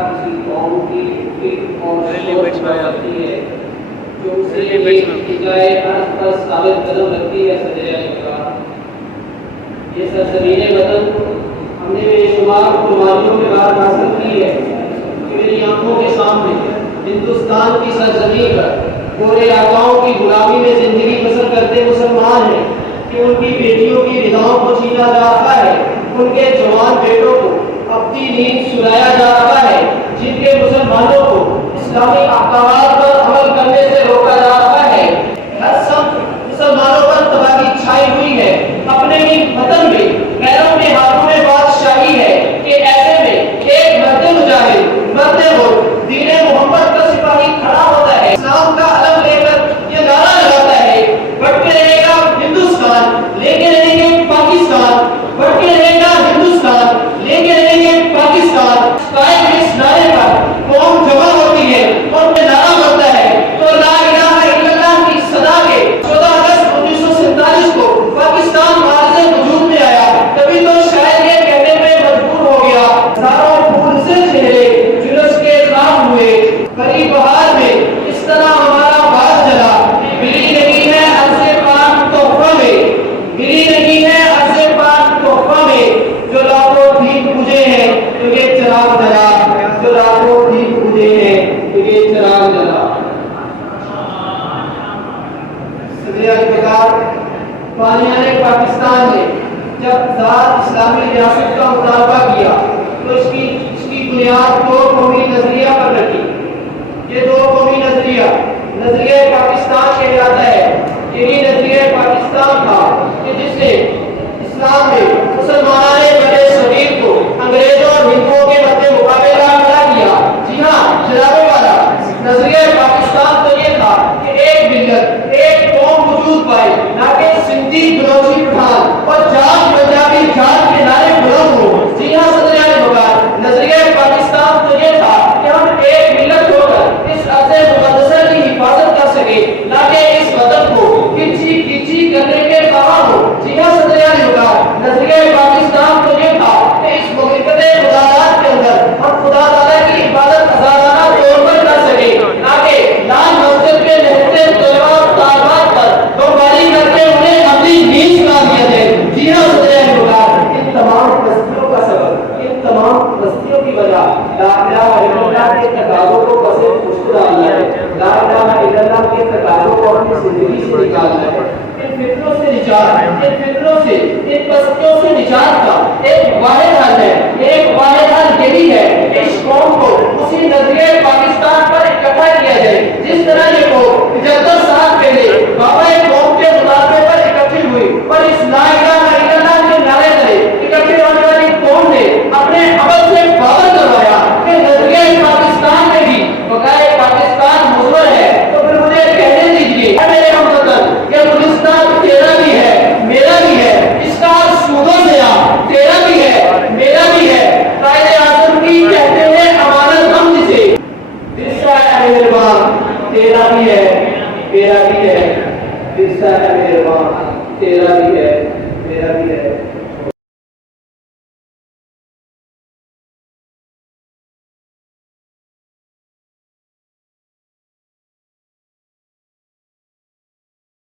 کسی قوم کی فکر اور سوچ بڑھاتی ہے جو اسے ہدایے ارض پر ثابت قدم رکھتی ہے صدر اعظم۔ یہ سرزمین وطن ہم نے بے شمار قربانیوں کے بعد حاصل کی ہے کہ میری آنکھوں کے سامنے ہندوستان کی سرزمین پر گورے آقاؤں کی غلامی میں زندگی بسر کرتے مسلمان ہیں کہ ان کی بیٹیوں کی رضاؤں کو چھینا جا رہا ہے، ان کے جوان بیٹوں کو اپنی نیند سلایا جا رہا ہے، جن کے مسلمانوں کو اسلامی احکامات پر عمل کرنے سے روکا جا رہا ہے۔ ہر سمت مسلمانوں پر تباہی چھائی ہوئی ہے، اپنے ہی وطن میں غیروں کے ہاتھوں میں بادشاہی ہے کہ ایسے میں ایک مرد مجاہد مرد ملک دین محمد کا سپاہی کھڑا ہوتا ہے، اسلام کا علم لے کر یہ نعرہ لگاتا ہے بڑھتے رہے گا ہندوستان لیکن رہیں گے پاکستان، بڑھتے رہے گا ہندوستان لیکن رہیں گے پاکستان۔ قائم اس نعرے پر قوم جمع ہوتی ہے اور میں نعرہ بنتا ہے تو لا الہ الا اللہ کی صدا کے 14 اگست 1947 کو پاکستان معرض وجود میں آیا، تبھی تو شاید یہ کہنے پہ مجبور ہو گیا ہزاروں پھول سے چہرے جلوس کے خام ہوئے، بری بہار میں اس طرح ہمارا باز جلا، ملی نہیں ہے عرض پاک تحفہ میں، ملی نہیں ہے عرض پاک تحفہ میں، جو لاکھوں دین بجھے ہیں تو یہ چراغ جلا، جو لاکھوں دین بجھے ہیں تو یہ چراغ جلا۔ صدر اعظم بانیان پاکستان نے جب ذات اسلامی ریاست کا مطالبہ کیا تو اس کی بنیاد دو قومی نظریہ پر رکھی۔ یہ دو قومی نظریہ پاکستان کہلاتا ہے۔ یہی نظریہ پاکستان تھا کہ جس نے اسلام میں مسلمانوں نے بڑے صغیر کو انگریزوں اور ہندوؤں کے مد مقابلہ کھڑا کیا۔ جی ہاں جناب والا، نظریہ پاکستان تو یہ تھا کہ ایک ملت ایک قوم وجود پائے، نہ کہ سندھی بلوچی پٹھان اور جات پنجابی جات کے نعرے بلند ہوں۔ جی ہاں صدر اعظم، نظریہ پاکستان تو یہ تھا کہ ہم ایک ملت ہو کر اس ارض مقدسہ کی حفاظت کر سکے، نہ کہ اس وطن کو کچی کچی کرنے کے خواہاں ہو۔ جی ہاں صدر اعظم، نظریہ پاکستان تو یہ تھا کہ اس مملکت خدایات کے اندر ہم خدا تعالیٰ کی عبادت آزادانہ طور پر کر سکے، نہ کہ لال مسجد کے رہتے طلباء اور طالبات پر بمباری کر کے انہیں اپنی نیند سنا دیا جائے۔ جی ہاں صدر اعظم، ان تمام پستیوں کا سبب، ان تمام پستیوں کی وجہ لا الہ الا اللہ کے تقاضوں کو پسے پشت ڈالنا ہے، لا الہ الا اللہ کے تقاضوں کو اپنی زندگی سے نکالنا ہے۔ ان فطروں سے نجات، ان فطروں سے، ان پستیوں سے نجات کا ایک واحد حل ہے، ایک واحد حل یہی ہے کہ اس قوم کو اسی نظریہ پاکستان پر اکٹھا کیا جائے جس طرح یہ قوم 75 سال پہلے بابا قوم کے مطالبے پر اکٹھی ہوئی اور اس لا الہ الا اللہ کے نعرے سے اکٹھی ہونے والی قوم نے اپنے عمل سے پابند کروایا کہ نظریہ پاکستان میں بھی بقائے پاکستان مضمر ہے۔ تو پھر مجھے کہنے دیجیے اے میرے ہموطن کہ گلستان تیرا بھی ہے میرا بھی ہے، اس کا صوبہ سیا تیرا بھی ہے میرا بھی ہے، قائد اعظم کی کہتے ہیں امانت ہم جسے ورثہ ہے مہربان تیرا بھی ہے میرا بھی ہے، ورثہ ہے مہربان تیرا بھی ہے